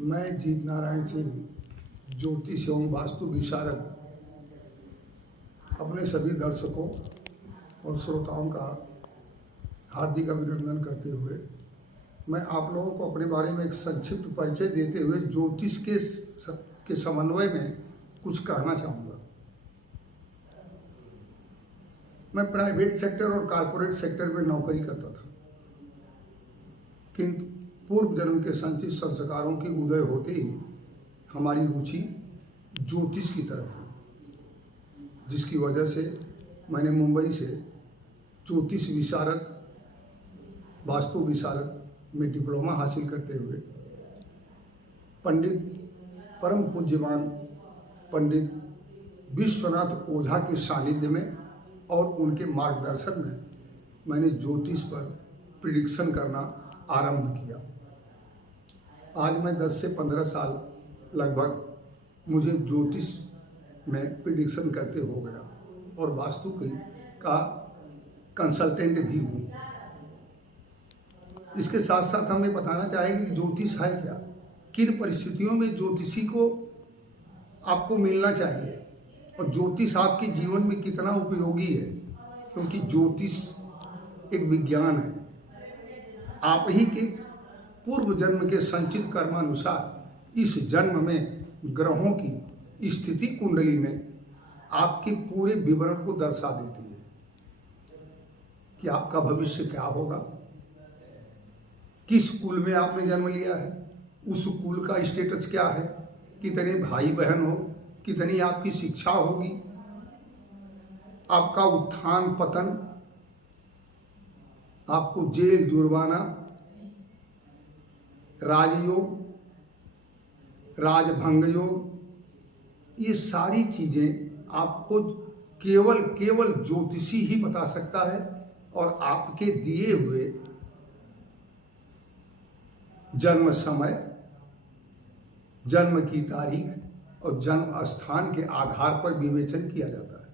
मैं जीत नारायण सिंह, ज्योतिष एवं वास्तु विशारद, अपने सभी दर्शकों और श्रोताओं का हार्दिक अभिनंदन करते हुए मैं आप लोगों को अपने बारे में एक संक्षिप्त परिचय देते हुए ज्योतिष के समन्वय में कुछ कहना चाहूँगा। मैं प्राइवेट सेक्टर और कॉरपोरेट सेक्टर में नौकरी करता था, किंतु पूर्व जन्म के संचित संस्कारों के उदय होते ही हमारी रुचि ज्योतिष की तरफ हुई, जिसकी वजह से मैंने मुंबई से ज्योतिष विशारद, वास्तु विशारद में डिप्लोमा हासिल करते हुए पंडित परम पूज्यमान पंडित विश्वनाथ ओझा के सानिध्य में और उनके मार्गदर्शन में मैंने ज्योतिष पर प्रिडिक्शन करना आरंभ किया। आज मैं 10 से 15 साल लगभग मुझे ज्योतिष में प्रिडिक्शन करते हो गया और वास्तु का कंसल्टेंट भी हूँ। इसके साथ साथ हमें बताना चाहेंगे कि ज्योतिष है क्या, किन परिस्थितियों में ज्योतिषी को आपको मिलना चाहिए और ज्योतिष आपके जीवन में कितना उपयोगी है, क्योंकि ज्योतिष एक विज्ञान है। आप ही के पूर्व जन्म के संचित कर्मानुसार इस जन्म में ग्रहों की स्थिति कुंडली में आपके पूरे विवरण को दर्शा देती है कि आपका भविष्य क्या होगा, किस कुल में आपने जन्म लिया है, उस कुल का स्टेटस क्या है, कितने भाई बहन हो, कितनी आपकी शिक्षा होगी, आपका उत्थान पतन, आपको जेल जुर्माना, राजयोग, राजभंग योग, ये सारी चीजें आपको केवल ज्योतिषी ही बता सकता है। और आपके दिए हुए जन्म समय, जन्म की तारीख और जन्म स्थान के आधार पर विवेचन किया जाता है।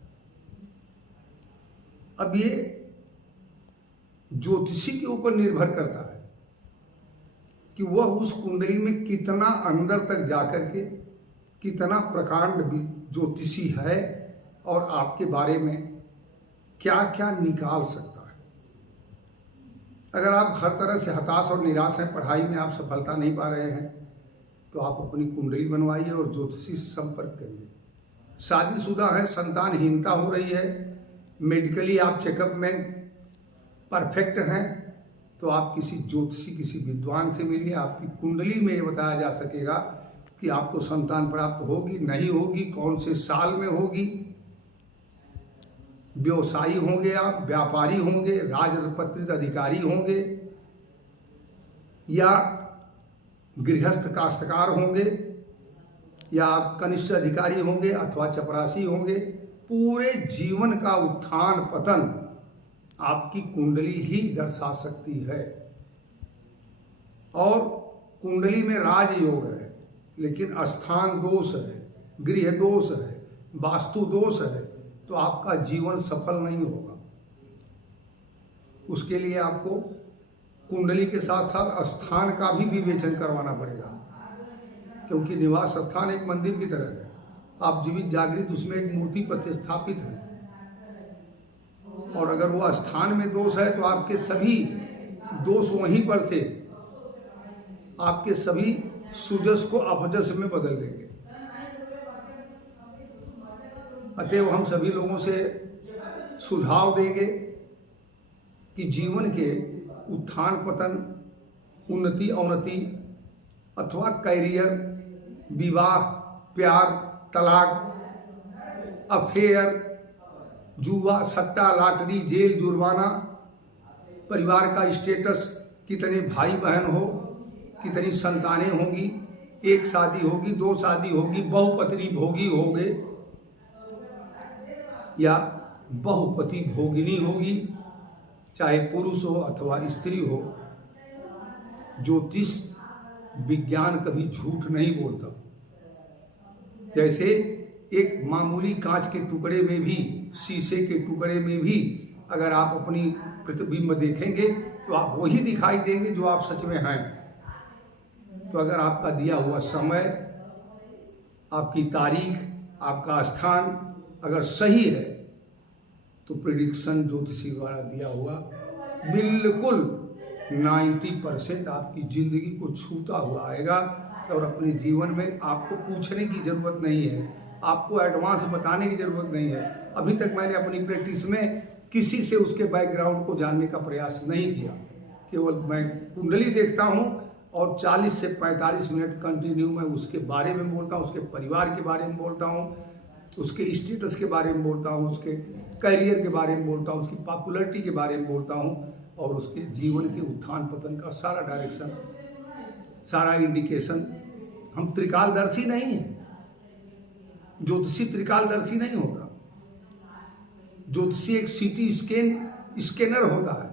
अब ये ज्योतिषी के ऊपर निर्भर करता है कि वह उस कुंडली में कितना अंदर तक जाकर के कितना प्रकांड ज्योतिषी है और आपके बारे में क्या क्या निकाल सकता है। अगर आप हर तरह से हताश और निराश हैं, पढ़ाई में आप सफलता नहीं पा रहे हैं, तो आप अपनी कुंडली बनवाइए और ज्योतिषी से संपर्क करिए। शादीशुदा है, संतानहीनता हो रही है, मेडिकली आप चेकअप में परफेक्ट हैं, तो आप किसी ज्योतिषी, किसी विद्वान से मिलिए। आपकी कुंडली में ये बताया जा सकेगा कि आपको संतान प्राप्त होगी, नहीं होगी, कौन से साल में होगी, व्यवसायी होंगे आप, व्यापारी होंगे, राजपत्रित अधिकारी होंगे या गृहस्थ काश्तकार होंगे या आप कनिष्ठ अधिकारी होंगे अथवा चपरासी होंगे। पूरे जीवन का उत्थान पतन आपकी कुंडली ही दर्शा सकती है। और कुंडली में राजयोग है, लेकिन स्थान दोष है, गृह दोष है, वास्तु दोष है, तो आपका जीवन सफल नहीं होगा। उसके लिए आपको कुंडली के साथ साथ स्थान का भी विवेचन करवाना पड़ेगा, क्योंकि निवास स्थान एक मंदिर की तरह है। आप जीवित जागृत उसमें एक मूर्ति प्रतिस्थापित है, और अगर वह स्थान में दोष है तो आपके सभी दोष वहीं पर थे, आपके सभी सुजस को अपजस में बदल देंगे। अतएव हम सभी लोगों से सुझाव देंगे कि जीवन के उत्थान पतन, उन्नति अवनति अथवा कैरियर, विवाह, प्यार, तलाक, अफेयर, जुआ, सट्टा, लॉटरी, जेल जुर्माना, परिवार का स्टेटस, कितने भाई बहन हो, कितनी संतानें होंगी, एक शादी होगी, 2 शादी होगी, बहुपत्नी भोगी होगे या बहुपति भोगिनी होगी, चाहे पुरुष हो अथवा स्त्री हो। ज्योतिष विज्ञान कभी झूठ नहीं बोलता। जैसे एक मामूली कांच के टुकड़े में भी, शीशे के टुकड़े में भी अगर आप अपनी प्रतिबिंब देखेंगे तो आप वही दिखाई देंगे जो आप सच में हैं। तो अगर आपका दिया हुआ समय, आपकी तारीख, आपका स्थान अगर सही है तो प्रेडिक्शन ज्योतिषी द्वारा दिया हुआ बिल्कुल 90% आपकी जिंदगी को छूता हुआ आएगा। और अपने जीवन में आपको पूछने की ज़रूरत नहीं है, आपको एडवांस बताने की ज़रूरत नहीं है। अभी तक मैंने अपनी प्रैक्टिस में किसी से उसके बैकग्राउंड को जानने का प्रयास नहीं किया। केवल मैं कुंडली देखता हूँ और 40 से 45 मिनट कंटिन्यू मैं उसके बारे में बोलता हूँ, उसके परिवार के बारे में बोलता हूँ, उसके स्टेटस के बारे में बोलता हूँ, उसके करियर के बारे में बोलता हूँ, उसकी पॉपुलैरिटी के बारे में बोलता हूँ और उसके जीवन के उत्थान पतन का सारा डायरेक्शन, सारा इंडिकेशन। हम त्रिकालदर्शी नहीं हैं, ज्योतिषी त्रिकालदर्शी नहीं होता। ज्योतिषी एक सीटी स्कैनर होता है।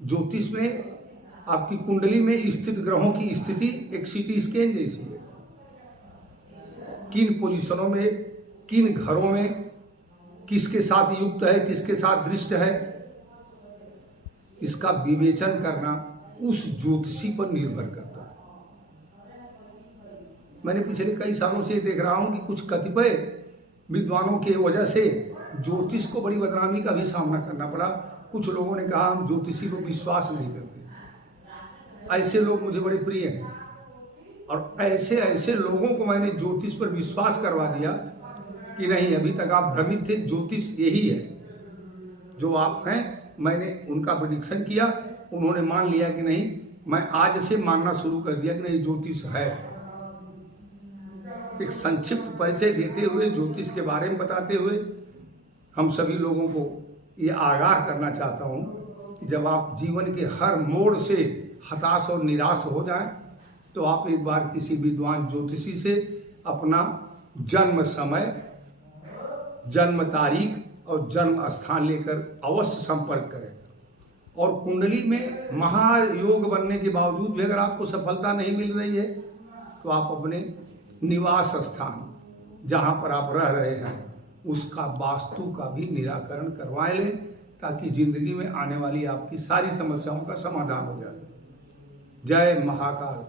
ज्योतिष में आपकी कुंडली में स्थित ग्रहों की स्थिति एक सीटी स्कैन जैसी है। किन पोजीशनों में, किन घरों में किसके साथ युक्त है, किसके साथ दृष्ट है, इसका विवेचन करना उस ज्योतिषी पर निर्भर करता है। मैंने पिछले कई सालों से देख रहा हूं कि कुछ कतिपय विद्वानों के वजह से ज्योतिष को बड़ी बदनामी का भी सामना करना पड़ा। कुछ लोगों ने कहा हम ज्योतिषी को विश्वास नहीं करते। ऐसे लोग मुझे बड़े प्रिय हैं और ऐसे ऐसे लोगों को मैंने ज्योतिष पर विश्वास करवा दिया कि नहीं, अभी तक आप भ्रमित थे, ज्योतिष यही है जो आप हैं। मैंने उनका प्रेडिक्शन किया, उन्होंने मान लिया कि नहीं, मैं आज से मानना शुरू कर दिया कि नहीं, ज्योतिष है। एक संक्षिप्त परिचय देते हुए, ज्योतिष के बारे में बताते हुए हम सभी लोगों को ये आगाह करना चाहता हूँ कि जब आप जीवन के हर मोड़ से हताश और निराश हो जाएं तो आप एक बार किसी विद्वान ज्योतिषी से अपना जन्म समय, जन्म तारीख और जन्म स्थान लेकर अवश्य संपर्क करें। और कुंडली में महायोग बनने के बावजूद भी अगर आपको सफलता नहीं मिल रही है तो आप अपने निवास स्थान, जहाँ पर आप रह रहे हैं, उसका वास्तु का भी निराकरण करवा लें ताकि जिंदगी में आने वाली आपकी सारी समस्याओं का समाधान हो जाए। जय महाकाल।